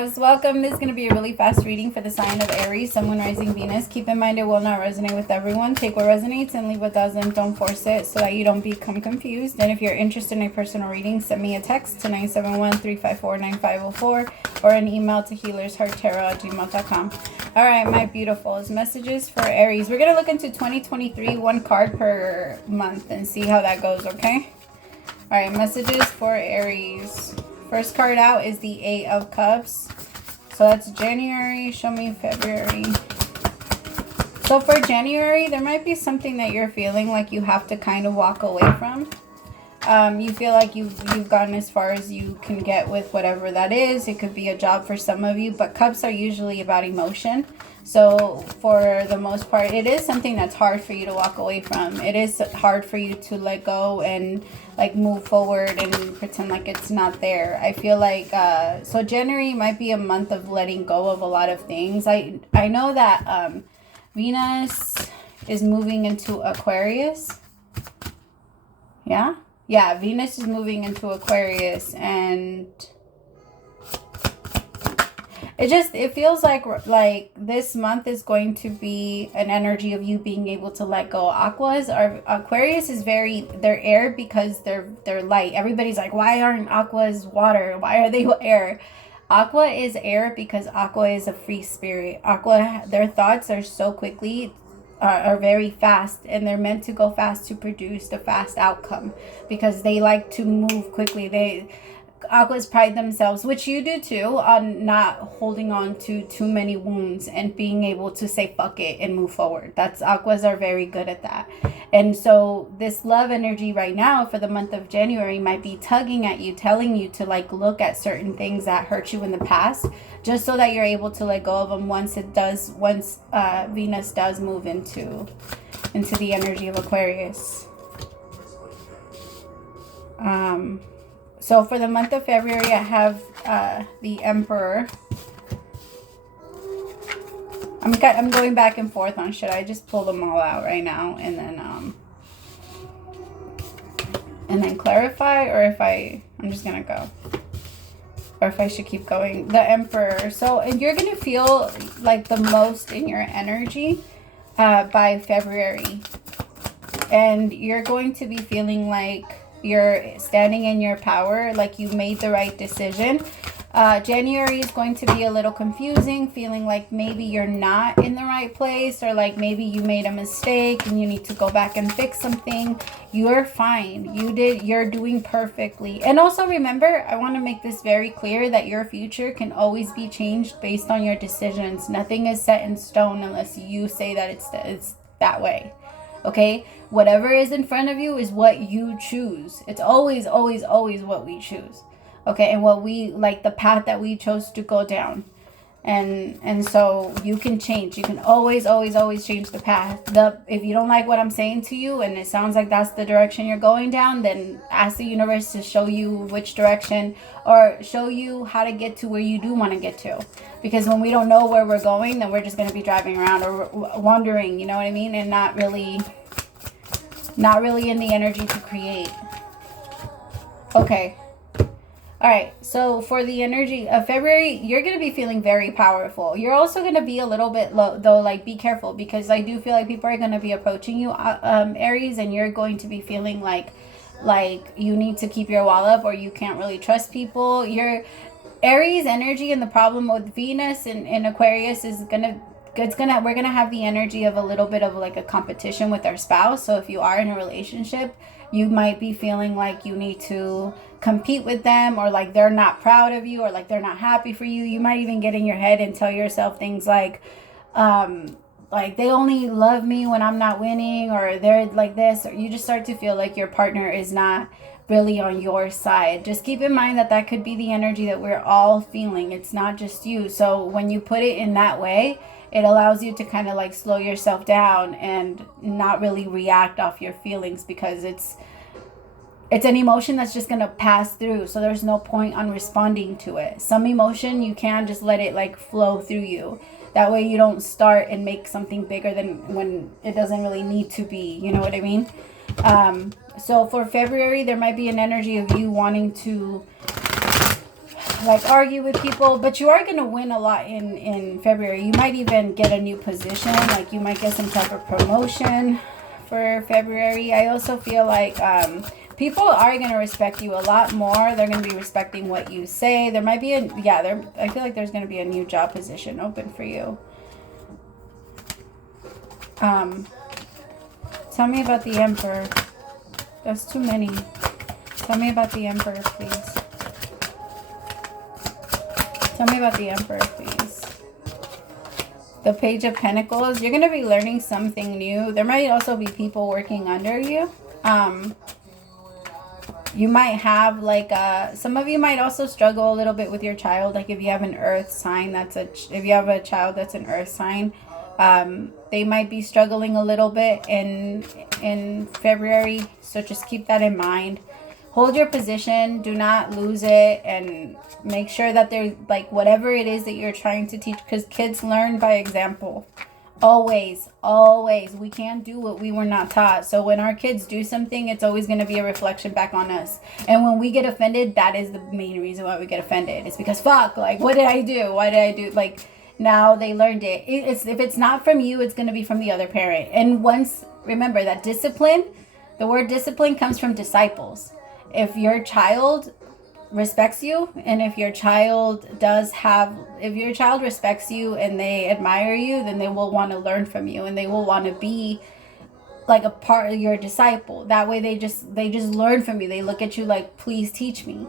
loves. Welcome. This is going to be a really fast reading for the sign of Aries, Sun, Moon, Rising, Venus. Keep in mind it will not resonate with everyone. Take what resonates and leave what doesn't. Don't force it so that you don't become confused. And if you're interested in a personal reading, send me a text to 971-354-9504 or an email to HealersHeartTarot@gmail.com. All right, my beautifuls. Messages for Aries. We're going to look into 2023, one card per month, and see how that goes, okay? All right, messages for Aries. First card out is the Eight of Cups. So that's January. Show me February. So for January, there might be something that you're feeling like you have to kind of walk away from. You feel like you've gotten as far as you can get with whatever that is. It could be a job for some of you, but cups are usually about emotion. So for the most part, it is something that's hard for you to walk away from. It is hard for you to let go and like move forward and pretend like it's not there. I feel like, so January might be a month of letting go of a lot of things. I know that Venus is moving into Aquarius. Yeah? Yeah, Venus is moving into Aquarius, and it feels like this month is going to be an energy of you being able to let go. Aquarius is they're air because they're light. Everybody's like, why aren't Aquas water? Why are they air? Aqua is air because Aqua is a free spirit. Aqua, their thoughts are are very fast, and they're meant to go fast to produce the fast outcome because they like to move quickly. Aquas pride themselves, which you do too, on not holding on to too many wounds and being able to say fuck it and move forward. Aquas are very good at that. And so this love energy right now for the month of January might be tugging at you, telling you to like look at certain things that hurt you in the past, just so that you're able to let go of them once Venus does move into the energy of Aquarius. So for the month of February, I have the Emperor. I'm going back and forth on should I just pull them all out right now and then clarify, or if I'm just gonna go, or if I should keep going. The Emperor. So you're gonna feel like the most in your energy by February, and you're going to be feeling like you're standing in your power, like you made the right decision. January is going to be a little confusing, feeling like maybe you're not in the right place, or like maybe you made a mistake and you need to go back and fix something. You're fine. You're doing perfectly. And also remember, I want to make this very clear that your future can always be changed based on your decisions. Nothing is set in stone unless you say that it's that way. Okay, whatever is in front of you is what you choose. It's always, always, always what we choose. Okay, and what we like, the path that we chose to go down. And so you can change. You can always, always, always change the path. If you don't like what I'm saying to you and it sounds like that's the direction you're going down, then ask the universe to show you which direction, or show you how to get to where you do want to get to. Because when we don't know where we're going, then we're just going to be driving around or wandering, you know what I mean? And not really in the energy to create. Okay. All right, so for the energy of February, you're going to be feeling very powerful. You're also going to be a little bit low, though, like be careful, because I do feel like people are going to be approaching you, Aries, and you're going to be feeling like you need to keep your wall up, or you can't really trust people. Your Aries energy, and the problem with Venus in Aquarius is we're gonna have the energy of a little bit of like a competition with our spouse. So if you are in a relationship, you might be feeling like you need to compete with them, or like they're not proud of you, or like they're not happy for you. You might even get in your head and tell yourself things like they only love me when I'm not winning, or they're like this, or you just start to feel like your partner is not really on your side. Just keep in mind that could be the energy that we're all feeling. It's not just you. So when you put it in that way, it allows you to kind of like slow yourself down and not really react off your feelings, because it's an emotion that's just going to pass through. So there's no point on responding to it. Some emotion, you can just let it like flow through you. That way you don't start and make something bigger than when it doesn't really need to be. You know what I mean? So for February, there might be an energy of you wanting to like argue with people, but you are going to win a lot in February. You might even get a new position, like you might get some type of promotion for February. I also feel like people are going to respect you a lot more. They're going to be respecting what you say. There might be I feel like there's going to be a new job position open for you. Tell me about the Emperor. That's too many. Tell me about the Emperor, please. Tell me about the Emperor, please. The Page of Pentacles. You're going to be learning something new. There might also be people working under you. You might have like some of you might also struggle a little bit with your child. Like if you have an earth sign, if you have a child that's an earth sign, they might be struggling a little bit in February. So just keep that in mind. Hold your position, do not lose it, and make sure that there's like whatever it is that you're trying to teach, because kids learn by example. Always, always. We can't do what we were not taught. So when our kids do something, it's always going to be a reflection back on us. And when we get offended, that is the main reason why we get offended. It's because fuck, like what did I do? Why did I do? Like now they learned it. If it's not from you, it's going to be from the other parent. And once, remember that discipline, the word discipline comes from disciples. If your child respects you, and if your child respects you and they admire you, then they will want to learn from you, and they will want to be like a part of your disciple. That way they just learn from you. They look at you like, please teach me.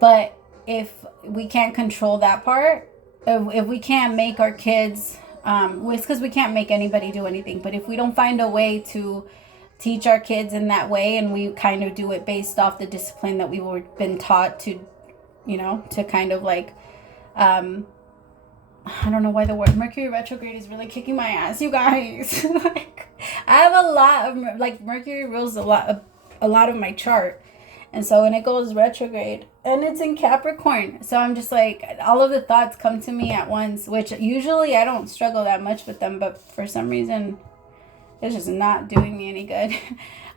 But if we can't control that part, if we can't make our kids, it's because we can't make anybody do anything. But if we don't find a way to teach our kids in that way, and we kind of do it based off the discipline that we were been taught to, to kind of like, I don't know why the word Mercury retrograde is really kicking my ass, you guys. Like, I have a lot of, like, Mercury rules a lot of my chart. And so when it goes retrograde, and it's in Capricorn, so I'm just like, all of the thoughts come to me at once, which usually I don't struggle that much with them, but for some reason it's just not doing me any good.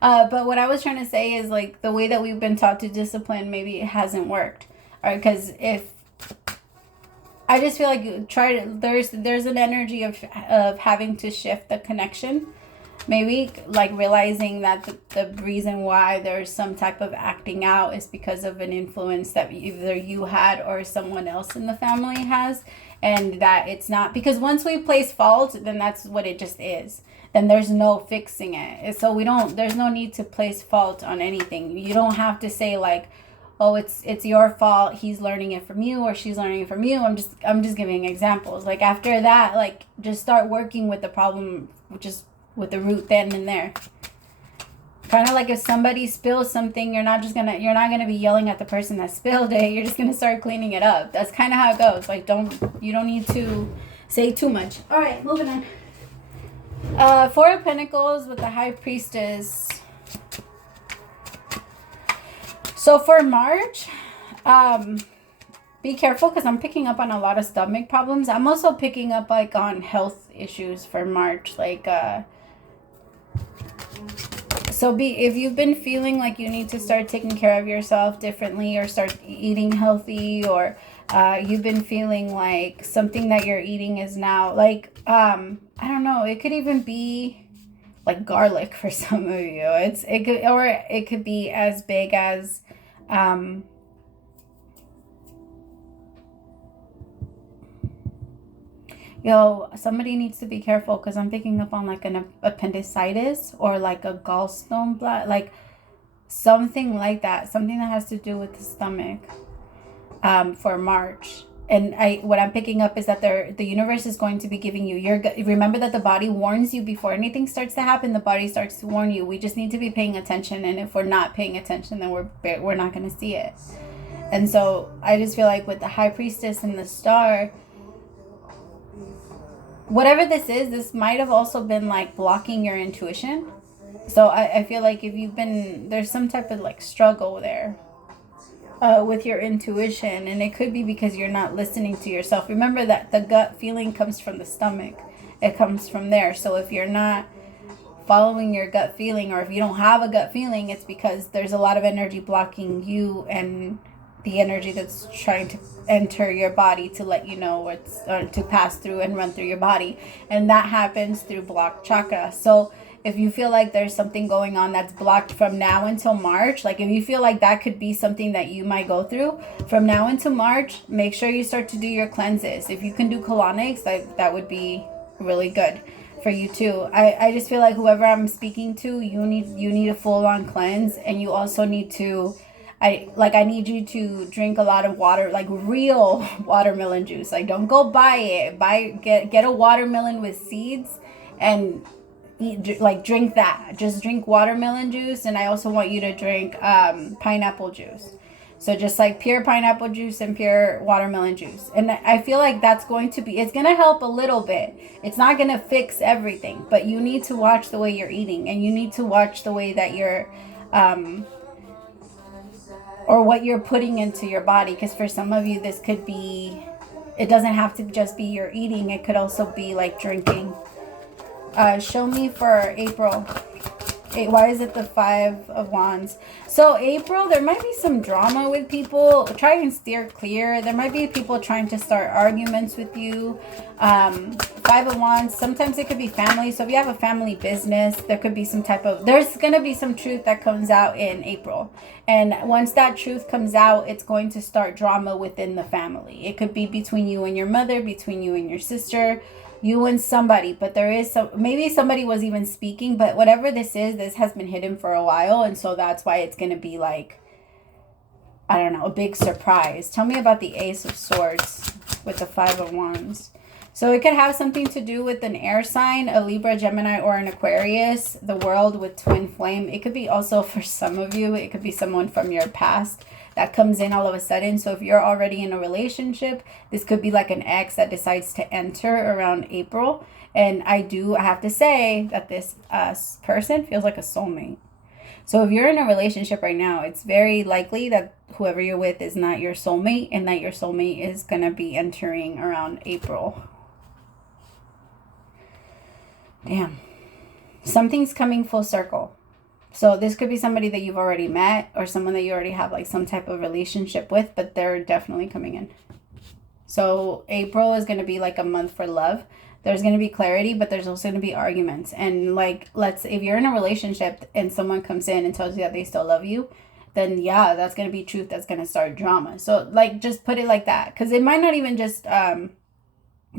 But what I was trying to say is, like, the way that we've been taught to discipline, maybe it hasn't worked. All right, because if I just feel like there's an energy of having to shift the connection. Maybe like realizing that the reason why there's some type of acting out is because of an influence that either you had or someone else in the family has, and that it's not, because once we place fault, then that's what it just is. Then there's no fixing it. So there's no need to place fault on anything. You don't have to say like, oh, it's your fault, he's learning it from you or she's learning it from you. I'm just giving examples. Like after that, like just start working with the problem, which is with the root then and there. Kind of like if somebody spills something, you're not gonna be yelling at the person that spilled it. You're just gonna start cleaning it up. That's kind of how it goes. Like you don't need to say too much. All right, moving on. Four of Pentacles with the High Priestess. So for March, be careful, because I'm picking up on a lot of stomach problems. I'm also picking up like on health issues for March. Like, if you've been feeling like you need to start taking care of yourself differently or start eating healthy, or you've been feeling like something that you're eating is now like, I don't know, it could even be like garlic for some of you. It could be as big as somebody needs to be careful, because I'm picking up on like an appendicitis or like a gallstone blood, like something like that, something that has to do with the stomach for March. And what I'm picking up is that the universe is going to be giving you remember that the body warns you before anything starts to happen. The body starts to warn you. We just need to be paying attention, and if we're not paying attention, then we're not going to see it. And so I just feel like with the High Priestess and the Star, whatever this might have also been like blocking your intuition. So I feel like if there's some type of like struggle there with your intuition, and it could be because you're not listening to yourself. Remember that the gut feeling comes from the stomach. It comes from there. So if you're not following your gut feeling, or if you don't have a gut feeling, it's because there's a lot of energy blocking you and the energy that's trying to enter your body to let you know what's to pass through and run through your body. And that happens through blocked chakra. So if you feel like there's something going on that's blocked from now until March, like if you feel like that could be something that you might go through from now until March, make sure you start to do your cleanses. If you can do colonics, that would be really good for you too. I just feel like whoever I'm speaking to, you need a full-on cleanse, and you also need to I need you to drink a lot of water, like real watermelon juice. Like don't go buy it. Get a watermelon with seeds and eat, like drink that. Just drink watermelon juice. And I also want you to drink pineapple juice. So just like pure pineapple juice and pure watermelon juice. And I feel like it's going to help a little bit. It's not going to fix everything, but you need to watch the way you're eating, and you need to watch the way that you're or what you're putting into your body. Because for some of you, this could be, it doesn't have to just be your eating. It could also be like drinking. Show me for April. Why is it the 5 of Wands? So April, there might be some drama with people. Try and steer clear. There might be people trying to start arguments with you. 5 of Wands, sometimes it could be family. So if you have a family business, there could be there's going to be some truth that comes out in April. And once that truth comes out, it's going to start drama within the family. It could be between you and your mother, between you and your sister, you and somebody. But there is maybe somebody was even speaking, but whatever this has been hidden for a while. And so that's why it's going to be like, I don't know, a big surprise. Tell me about the Ace of Swords with the 5 of Wands. So it could have something to do with an air sign, a Libra, Gemini, or an Aquarius, the world with twin flame. It could be also, for some of you, it could be someone from your past that comes in all of a sudden. So if you're already in a relationship, this could be like an ex that decides to enter around April. And I have to say that this person feels like a soulmate. So if you're in a relationship right now, it's very likely that whoever you're with is not your soulmate, and that your soulmate is going to be entering around April. Damn. Something's coming full circle. So this could be somebody that you've already met, or someone that you already have like some type of relationship with, but they're definitely coming in. So April is going to be like a month for love. There's going to be clarity, but there's also going to be arguments. And like, if you're in a relationship and someone comes in and tells you that they still love you, then yeah, that's going to be truth. That's going to start drama. So like, just put it like that. Because it might not even just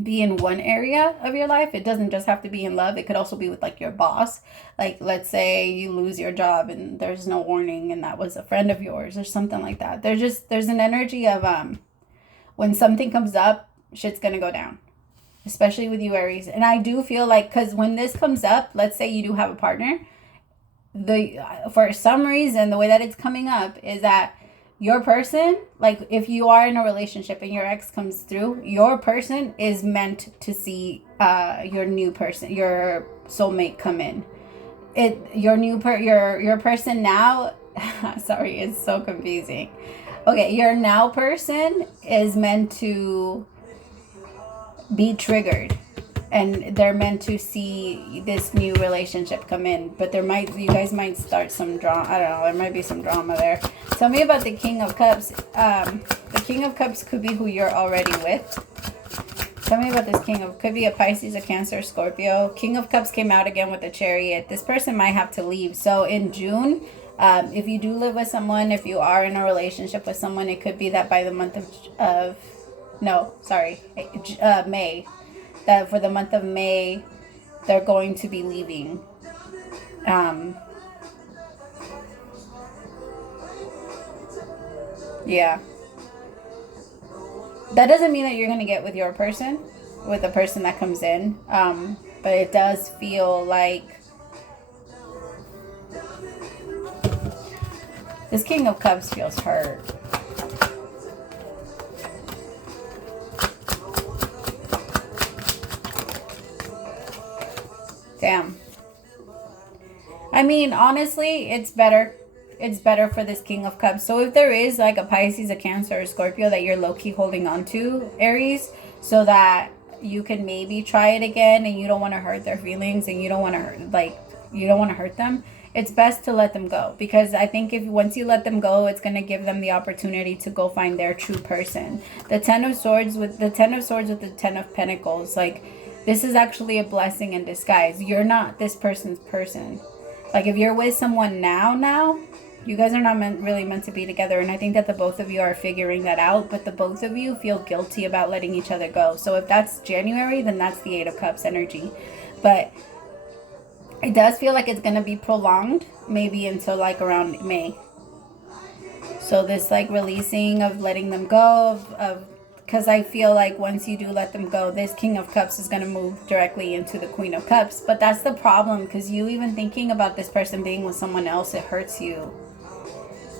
be in one area of your life. It doesn't just have to be in love. It could also be with like your boss. Like, let's say you lose your job and there's no warning, and that was a friend of yours or something like that. There's an energy of when something comes up, shit's going to go down. Especially with you, Aries. And I do feel like, because when this comes up, let's say you do have a partner, for some reason, the way that it's coming up is that your person, like if you are in a relationship and your ex comes through, your person is meant to see your new person, your soulmate come in. Your person now, sorry, it's so confusing. Okay, your now person is meant to be triggered, and they're meant to see this new relationship come in, but you guys might start some drama. I don't know, there might be some drama there. Tell me about the King of Cups. The King of Cups could be who you're already with. Tell me about this could be a Pisces, a Cancer, Scorpio. King of Cups came out again with the Chariot. This person might have to leave. So in June, if you do live with someone, if you are in a relationship with someone, it could be that by the month May, that for the month of May, they're going to be leaving. Yeah. That doesn't mean that you're going to get with your person, with the person that comes in. But it does feel like this King of Cups feels hurt. Damn. I mean, honestly, it's better. It's better for this King of Cups. So if there is like a Pisces, a Cancer, or Scorpio that you're low-key holding on to, Aries, so that you can maybe try it again, and you don't want to hurt their feelings, and you don't want to hurt them, it's best to let them go, because I think if once you let them go, it's going to give them the opportunity to go find their true person. The Ten of Swords with the Ten of Pentacles, like, this is actually a blessing in disguise. You're not this person's person. Like, if you're with someone now, you guys are not really meant to be together. And I think that the both of you are figuring that out, but the both of you feel guilty about letting each other go. So if that's January, then that's the Eight of Cups energy. But it does feel like it's going to be prolonged, maybe until like around May. So this like releasing of letting them go, because I feel like once you do let them go, this King of Cups is going to move directly into the Queen of Cups. But that's the problem, because you even thinking about this person being with someone else, it hurts you.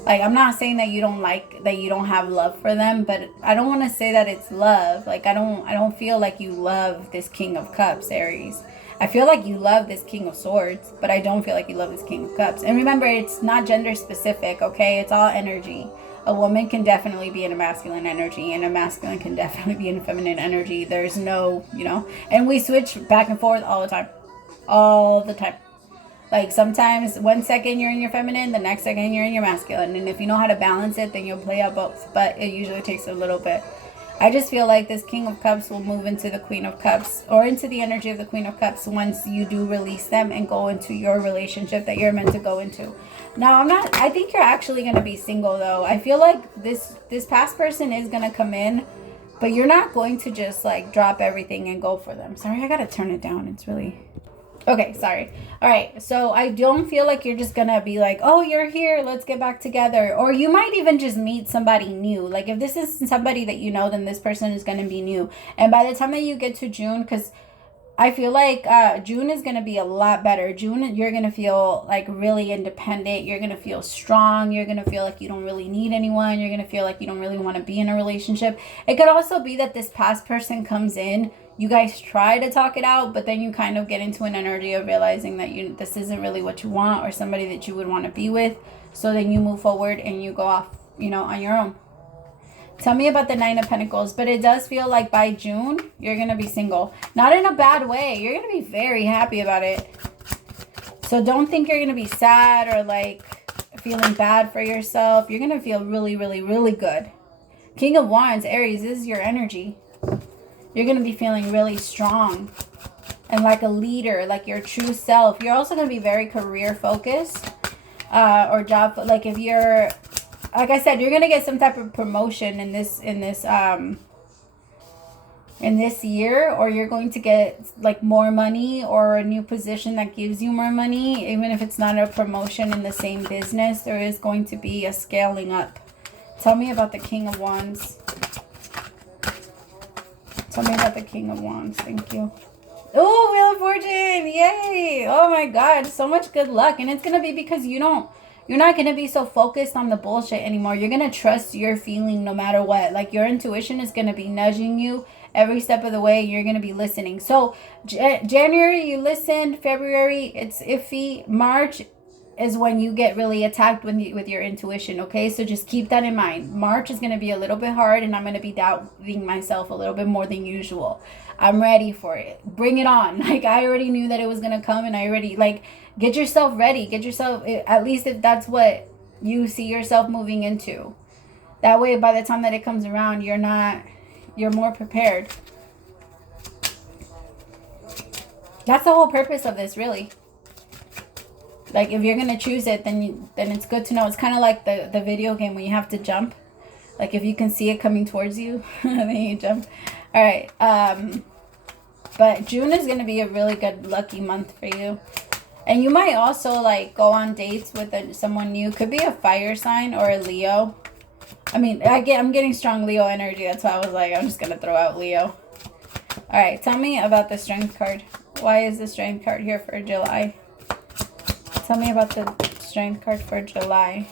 Like, I'm not saying that you don't have love for them, but I don't want to say that it's love. Like, I don't feel like you love this King of Cups, Aries. I feel like you love this King of Swords, but I don't feel like you love this King of Cups. And remember, it's not gender specific, okay? It's all energy. A woman can definitely be in a masculine energy, and a masculine can definitely be in a feminine energy. There's no, and we switch back and forth all the time. All the time. Like, sometimes 1 second you're in your feminine, the next second you're in your masculine. And if you know how to balance it, then you'll play out both. But it usually takes a little bit. I just feel like this King of Cups will move into the Queen of Cups, or into the energy of the Queen of Cups, once you do release them and go into your relationship that you're meant to go into. Now, I think you're actually going to be single, though. I feel like this past person is going to come in, but you're not going to just like drop everything and go for them. Sorry, I got to turn it down. It's really... Okay, sorry. All right, so I don't feel like you're just going to be like, oh, you're here, let's get back together. Or you might even just meet somebody new. Like, if this is somebody that you know, then this person is going to be new. And by the time that you get to June, because I feel like June is going to be a lot better. June, you're going to feel like really independent. You're going to feel strong. You're going to feel like you don't really need anyone. You're going to feel like you don't really want to be in a relationship. It could also be that this past person comes in. You guys try to talk it out, but then you kind of get into an energy of realizing that this isn't really what you want, or somebody that you would want to be with. So then you move forward and you go off, on your own. Tell me about the Nine of Pentacles. But it does feel like by June, you're going to be single. Not in a bad way. You're going to be very happy about it. So don't think you're going to be sad or like feeling bad for yourself. You're going to feel really, really, really good. King of Wands, Aries, this is your energy. You're going to be feeling really strong and like a leader, like your true self. You're also going to be very career focused or job. Like, if you're, like I said, you're going to get some type of promotion in this year, or you're going to get like more money or a new position that gives you more money. Even if it's not a promotion in the same business, there is going to be a scaling up. Tell me about the King of Wands. Tell me about the King of Wands. Thank you. Oh, Wheel of Fortune. Yay. Oh my God. So much good luck. And it's going to be because you're not going to be so focused on the bullshit anymore. You're going to trust your feeling no matter what. Like, your intuition is going to be nudging you every step of the way. You're going to be listening. So January, you listened. February, it's iffy. March is when you get really attacked with your intuition, okay? So just keep that in mind. March is going to be a little bit hard, and I'm going to be doubting myself a little bit more than usual. I'm ready for it. Bring it on. Like, I already knew that it was going to come, and I already, like, get yourself ready. Get yourself, at least if that's what you see yourself moving into. That way, by the time that it comes around, you're more prepared. That's the whole purpose of this, really. Like, if you're going to choose it, then it's good to know. It's kind of like the video game when you have to jump. Like, if you can see it coming towards you, then you jump. All right. But June is going to be a really good, lucky month for you. And you might also, like, go on dates with someone new. Could be a fire sign or a Leo. I mean, I'm getting strong Leo energy. That's why I was like, I'm just going to throw out Leo. All right. Tell me about the Strength card. Why is the Strength card here for July? Tell me about the Strength card for July.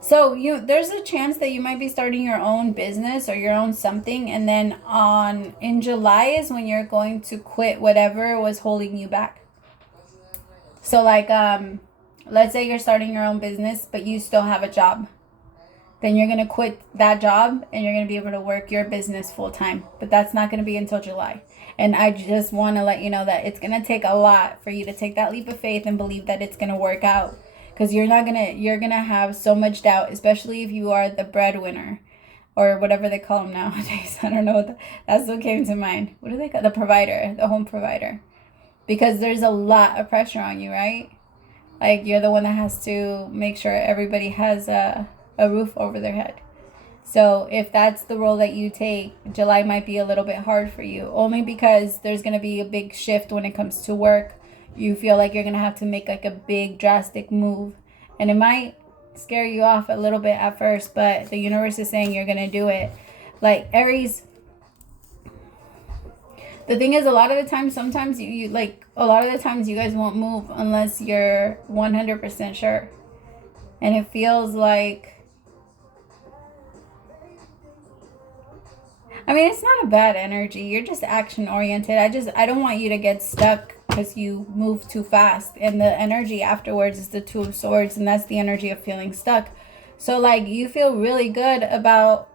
So there's a chance that you might be starting your own business or your own something, and then in July is when you're going to quit whatever was holding you back. So like let's say you're starting your own business, but you still have a job. Then you're going to quit that job and you're going to be able to work your business full time. But that's not going to be until July. And I just want to let you know that it's going to take a lot for you to take that leap of faith and believe that it's going to work out. Because you're going to have so much doubt, especially if you are the breadwinner or whatever they call them nowadays. I don't know. That's what came to mind. What do they call the provider, the home provider? Because there's a lot of pressure on you, right? Like, you're the one that has to make sure everybody has a roof over their head. So if that's the role that you take, July might be a little bit hard for you, only because there's going to be a big shift when it comes to work. You feel like you're going to have to make like a big drastic move, and it might scare you off a little bit at first, but the universe is saying you're going to do it. Like, Aries, the thing is, a lot of the times, sometimes you guys won't move unless you're 100% sure. And it feels like, I mean, it's not a bad energy. You're just action oriented. I don't want you to get stuck because you move too fast. And the energy afterwards is the Two of Swords. And that's the energy of feeling stuck. So like, you feel really good about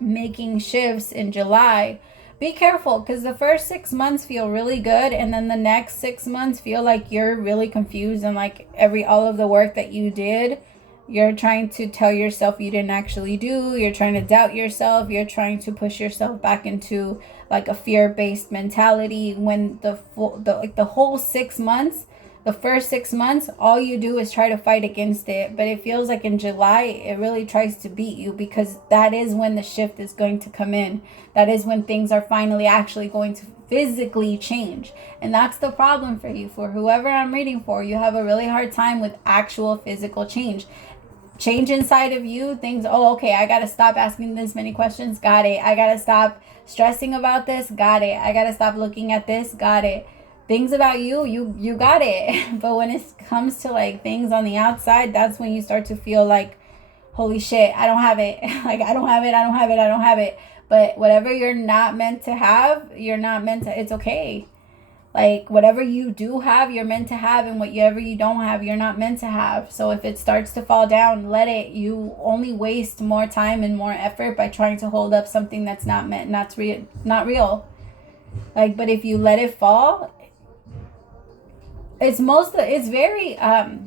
making shifts in July. Be careful, because the first 6 months feel really good. And then the next 6 months feel like you're really confused. And like all of the work that you did, you're trying to tell yourself you didn't actually do. You're trying to doubt yourself. You're trying to push yourself back into like a fear-based mentality, when the whole 6 months, the first 6 months, all you do is try to fight against it. But it feels like in July, it really tries to beat you, because that is when the shift is going to come in. That is when things are finally actually going to physically change. And that's the problem for you. For whoever I'm reading for, you have a really hard time with actual physical change. Change inside of you, things, okay, I gotta stop asking this many questions, got it. I gotta stop stressing about this, got it. I gotta stop looking at this, got it. Things about you got it. But when it comes to like things on the outside, that's when you start to feel like, holy shit, I don't have it. Like, I don't have it. But whatever you're not meant to have, it's okay. Like, whatever you do have, you're meant to have, and whatever you don't have, you're not meant to have. So if it starts to fall down, let it. You only waste more time and more effort by trying to hold up something that's not real. Like, but if you let it fall, it's very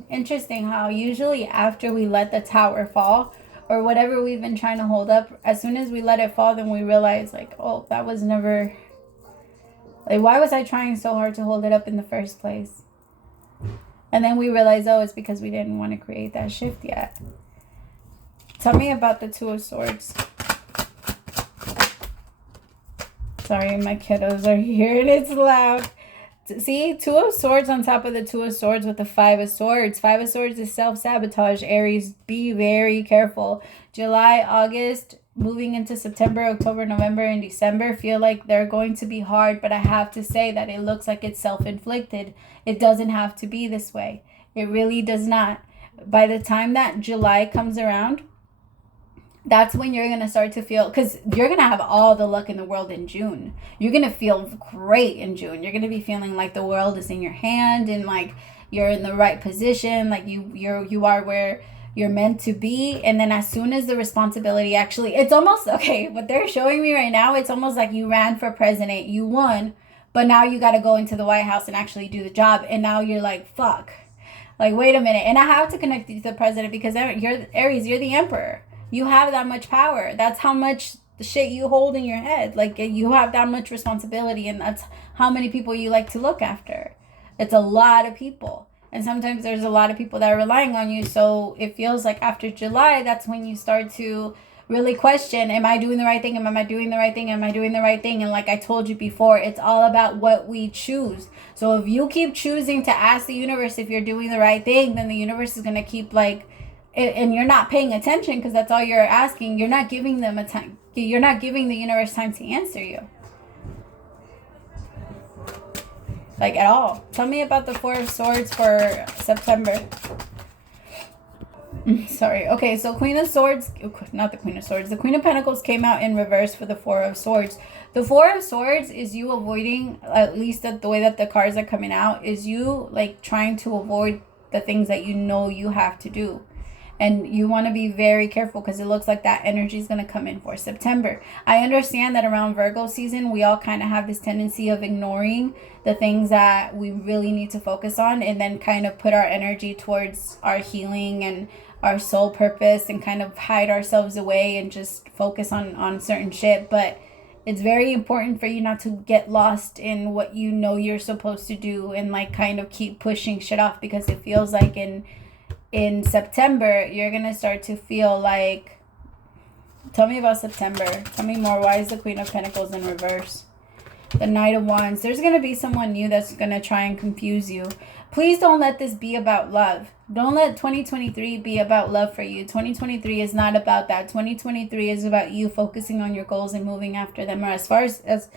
interesting how usually after we let the tower fall, or whatever we've been trying to hold up, as soon as we let it fall, then we realize like, oh, that was never, like, why was I trying so hard to hold it up in the first place? And then we realize, oh, it's because we didn't want to create that shift yet. Tell me about the Two of Swords. Sorry, my kiddos are here and it's loud. See, Two of Swords on top of the Two of Swords with the Five of Swords. Five of Swords is self-sabotage, Aries. Be very careful. July, August, moving into September, October, November, and December feel like they're going to be hard, but I have to say that it looks like it's self-inflicted. It doesn't have to be this way. It really does not. By the time that July comes around, that's when you're going to start to feel, because you're going to have all the luck in the world in June. You're going to feel great in June. You're going to be feeling like the world is in your hand, and like you're in the right position, like you are where you're meant to be. And then as soon as the responsibility, actually, it's almost, okay, what they're showing me right now, it's almost like you ran for president, you won, but now you got to go into the White House and actually do the job. And now you're like, fuck, like, wait a minute. And I have to connect you to the president, because you're Aries, you're the emperor. You have that much power. That's how much shit you hold in your head. Like, you have that much responsibility, and that's how many people you like to look after. It's a lot of people. And sometimes there's a lot of people that are relying on you. So it feels like after July, that's when you start to really question, am I doing the right thing? Am I doing the right thing? Am I doing the right thing? And like I told you before, it's all about what we choose. So if you keep choosing to ask the universe if you're doing the right thing, then the universe is going to keep like, and you're not paying attention because that's all you're asking. You're not giving them a time. You're not giving the universe time to answer you. Like, at all. Tell me about the Four of Swords for September. Sorry. Okay, so Queen of Swords, not the Queen of Swords. The Queen of Pentacles came out in reverse for the Four of Swords. The Four of Swords is you avoiding, at least the way that the cards are coming out, is you like trying to avoid the things that you know you have to do. And you want to be very careful because it looks like that energy is going to come in for September. I understand that around Virgo season, we all kind of have this tendency of ignoring the things that we really need to focus on, and then kind of put our energy towards our healing and our soul purpose, and kind of hide ourselves away and just focus on certain shit. But it's very important for you not to get lost in what you know you're supposed to do, and like kind of keep pushing shit off, because it feels like in September, you're going to start to feel like... Tell me about September. Tell me more. Why is the Queen of Pentacles in reverse? The Knight of Wands. There's going to be someone new that's going to try and confuse you. Please don't let this be about love. Don't let 2023 be about love for you. 2023 is not about that. 2023 is about you focusing on your goals and moving after them. Or as far as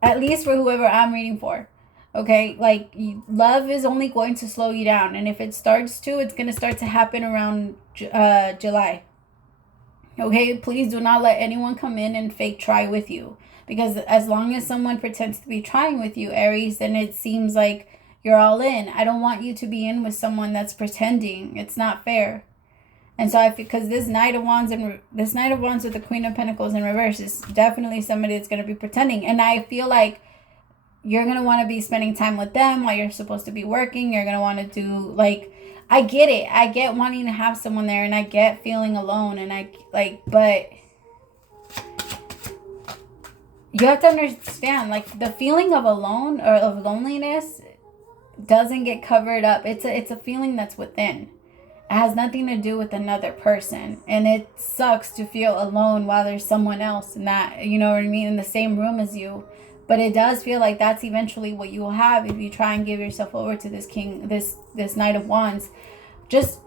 at least for whoever I'm reading for. Okay, like love is only going to slow you down, and if it starts to, it's going to start to happen around July. Okay, please do not let anyone come in and fake try with you, because as long as someone pretends to be trying with you, Aries, then it seems like you're all in. I don't want you to be in with someone that's pretending. It's not fair. And so because this Knight of Wands with the Queen of Pentacles in reverse is definitely somebody that's going to be pretending, and I feel like you're going to want to be spending time with them while you're supposed to be working. You're going to want to do, like, I get it. I get wanting to have someone there, and I get feeling alone, and but you have to understand, like, the feeling of alone or of loneliness doesn't get covered up. It's a feeling that's within. It has nothing to do with another person, and it sucks to feel alone while there's someone else in that, you know what I mean, in the same room as you. But it does feel like that's eventually what you will have if you try and give yourself over to this this Knight of Wands. Just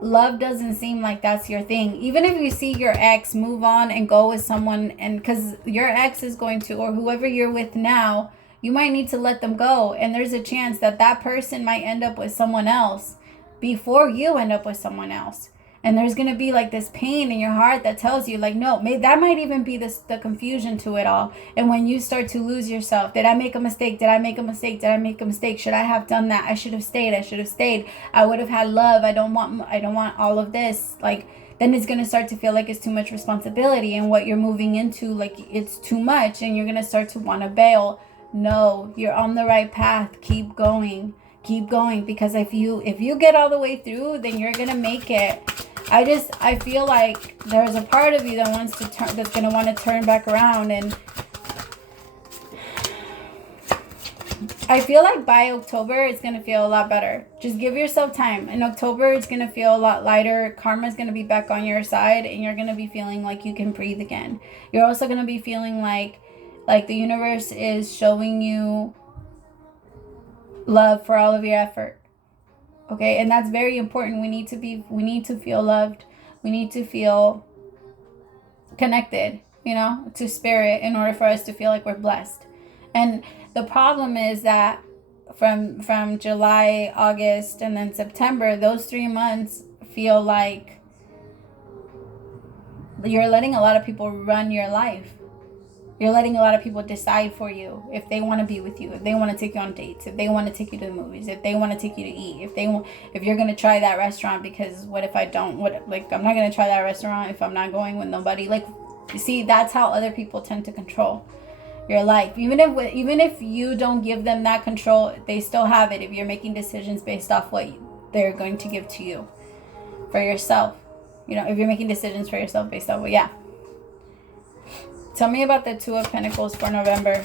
love doesn't seem like that's your thing. Even if you see your ex move on and go with someone, and because your ex is going to, or whoever you're with now, you might need to let them go. And there's a chance that that person might end up with someone else before you end up with someone else. And there's going to be like this pain in your heart that tells you like, no, that might even be the confusion to it all. And when you start to lose yourself, did I make a mistake? Did I make a mistake? Did I make a mistake? Should I have done that? I should have stayed. I should have stayed. I would have had love. I don't want all of this. Like, then it's going to start to feel like it's too much responsibility, and what you're moving into, like, it's too much, and you're going to start to want to bail. No, you're on the right path. Keep going. Keep going, because if you get all the way through, then you're going to make it. I feel like there's a part of you that wants to turn, that's going to want to turn back around, and I feel like by October it's going to feel a lot better. Just give yourself time. In October it's going to feel a lot lighter. Karma's going to be back on your side, and you're going to be feeling like you can breathe again. You're also going to be feeling like the universe is showing you love for all of your effort. Okay, and that's very important. We need to feel loved. We need to feel connected, you know, to spirit, in order for us to feel like we're blessed. And the problem is that from July, August, and then September, those 3 months feel like you're letting a lot of people run your life. You're letting a lot of people decide for you if they want to be with you, if they want to take you on dates, if they want to take you to the movies, if they want to take you to eat, if you're going to try that restaurant, because what if I don't? I'm not going to try that restaurant if I'm not going with nobody. Like, you see, that's how other people tend to control your life. Even if you don't give them that control, they still have it if you're making decisions based off what they're going to give to you for yourself. You know, if you're making decisions for yourself based off what, yeah. Tell me about the Two of Pentacles for November.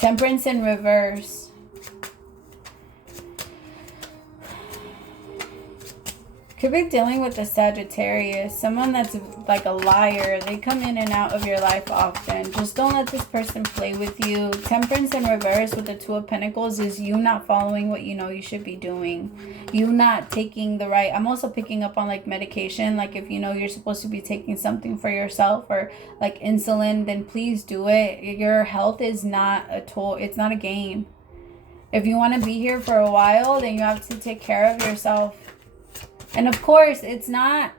Temperance in reverse. Could be dealing with a Sagittarius, someone that's like a liar. They come in and out of your life often. Just don't let this person play with you. Temperance in reverse with the Two of Pentacles is you not following what you know you should be doing. You not taking the right... I'm also picking up on like medication. Like if you know you're supposed to be taking something for yourself, or like insulin, then please do it. Your health is not a tool. It's not a game. If you want to be here for a while, then you have to take care of yourself. And of course, it's not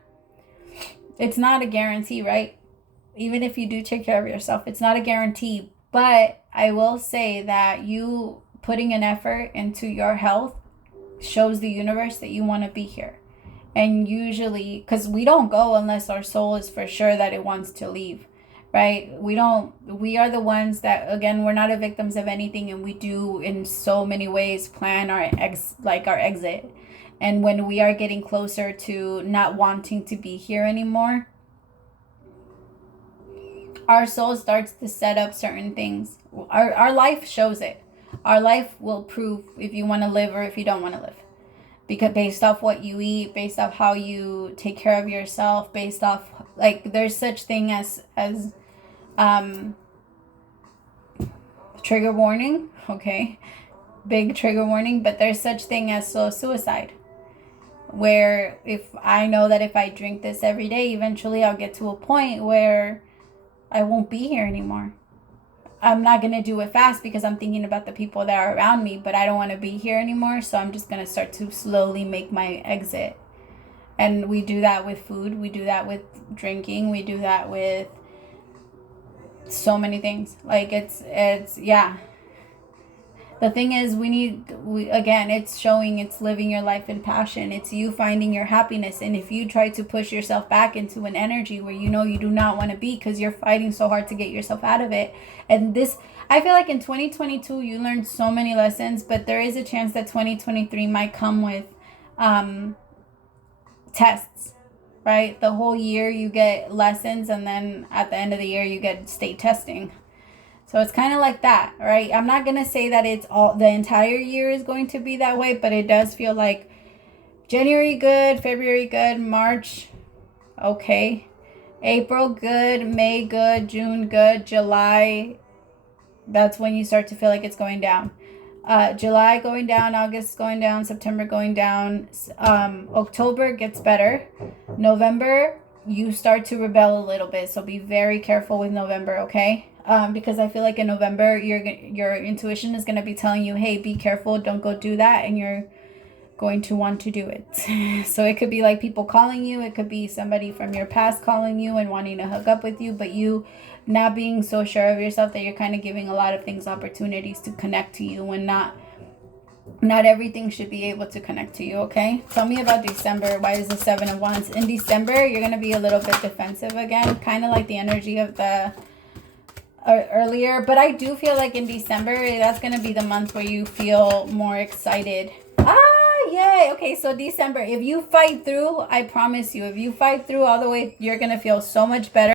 a guarantee, right? Even if you do take care of yourself, it's not a guarantee. But I will say that you putting an effort into your health shows the universe that you want to be here. And usually, because we don't go unless our soul is for sure that it wants to leave, right? We are the ones that, again, we're not the victims of anything, and we do in so many ways plan our exit. And when we are getting closer to not wanting to be here anymore, our soul starts to set up certain things. Our life shows it. Our life will prove if you want to live or if you don't want to live. Because based off what you eat, based off how you take care of yourself, based off, like, there's such thing as trigger warning, okay? Big trigger warning, but there's such thing as suicide. Where if I know that if I drink this every day, eventually I'll get to a point where I won't be here anymore. I'm not going to do it fast because I'm thinking about the people that are around me, but I don't want to be here anymore. So I'm just going to start to slowly make my exit. And we do that with food. We do that with drinking. We do that with so many things. Like it's yeah. The thing is, again, it's showing, it's living your life in passion. It's you finding your happiness. And if you try to push yourself back into an energy where you know you do not want to be because you're fighting so hard to get yourself out of it. And this, I feel like in 2022, you learned so many lessons, but there is a chance that 2023 might come with tests, right? The whole year you get lessons, and then at the end of the year you get state testing. So it's kind of like that, right? I'm not going to say that it's all the entire year is going to be that way, but it does feel like January good, February good, March okay, April good, May good, June good, July, that's when you start to feel like it's going down. July going down, August going down, September going down, October gets better. November, you start to rebel a little bit, so be very careful with November, okay? Because I feel like in November, your intuition is going to be telling you, hey, be careful, don't go do that, and you're going to want to do it. So it could be like people calling you, it could be somebody from your past calling you and wanting to hook up with you, but you not being so sure of yourself that you're kind of giving a lot of things opportunities to connect to you, when not everything should be able to connect to you, okay? Tell me about December. Why is the Seven of Wands? In December, you're going to be a little bit defensive again, kind of like the energy of the earlier, but I do feel like in December, that's going to be the month where you feel more excited. Yay. Okay, so December, if you fight through, I promise you, if you fight through all the way, you're going to feel so much better.